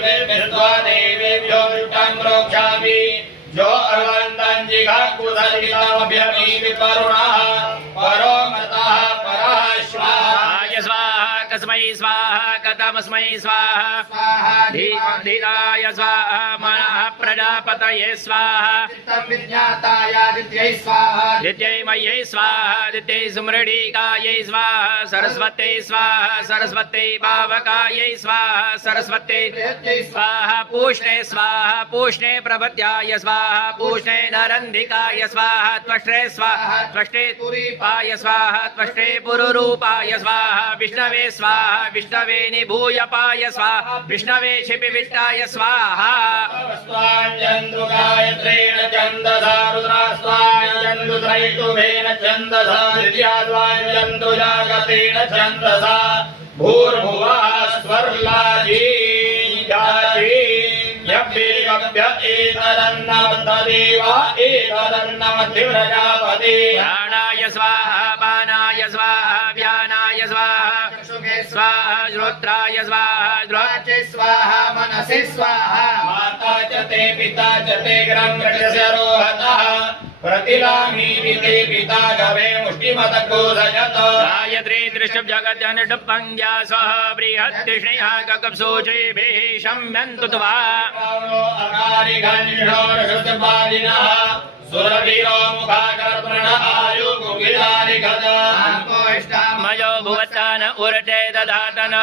देवेभ्यो विष्टं प्रोक्षामि जो अर्वन्तं जिघाकुदलिताभ्यमी विपरुणः परो मृतः परः स्वाहा स्वाहा कस्मै स्वाहा कतमस्मै स्वाहा धीराय स्वाहा मनः प्रजापतये स्वाहा विज्ञातायादित्यै स्वाहा दित्यै मयै स्वाहा दित्यै सुमृढिकायै स्वाहा सरस्वत्यै स्वाहा सरस्वत्यै पावकायै स्वाहा सरस्वत्यै स्वाहा पूष्णे प्रभत्याय स्वाहा पूष्णे नरन्धिकाय स्वाहा त्वष्ट्रे स्वाहा त्वष्ट्रे तुरीपाय स्वाहा त्वष्ट्रे पुरुरूपाय स्वाहा विष्णवे स्वाहा विष्णवे निभूयपाय स्वाहा विष्णवे शिपिविष्टाय स्वाहा स्वाञ्जन्दुगायत्रेण छन्दसा रुद्रास्वाञ्जन्दुत्रैटुभेन छन्दसा द्वितीयाद्वाञ्जन्दुजागतेन छन्दसा भूर्भुवः स्वर्लाजीयाजीभ्य एतदन्नमत्तदेव एतदन्नमत्तिव्रजापते प्राणाय स्वाहा पानाय स्वाहा व्यानाय स्वाहा स्वाहा श्रोत्राय स्वाहा द्वाचे स्वाहा मनसि स्वाहा माता च ते पिता च ते ग्रन्थस्य रोहतः प्रतिलामीति ते पिता गवे मुष्टिमतकोधयत गायत्री दृष्टं जगत्यनुडुपङ्ग्या सह बृहत्तिष्णिः ककप्सोचेभिः शम्यन्तु त्वा अकारिघनिषोरशुद्धपादिनः सुरभिरो मुखाकर्पण आयुर्गुगिलारिघद मयो भुवत्तान उरटे दधातन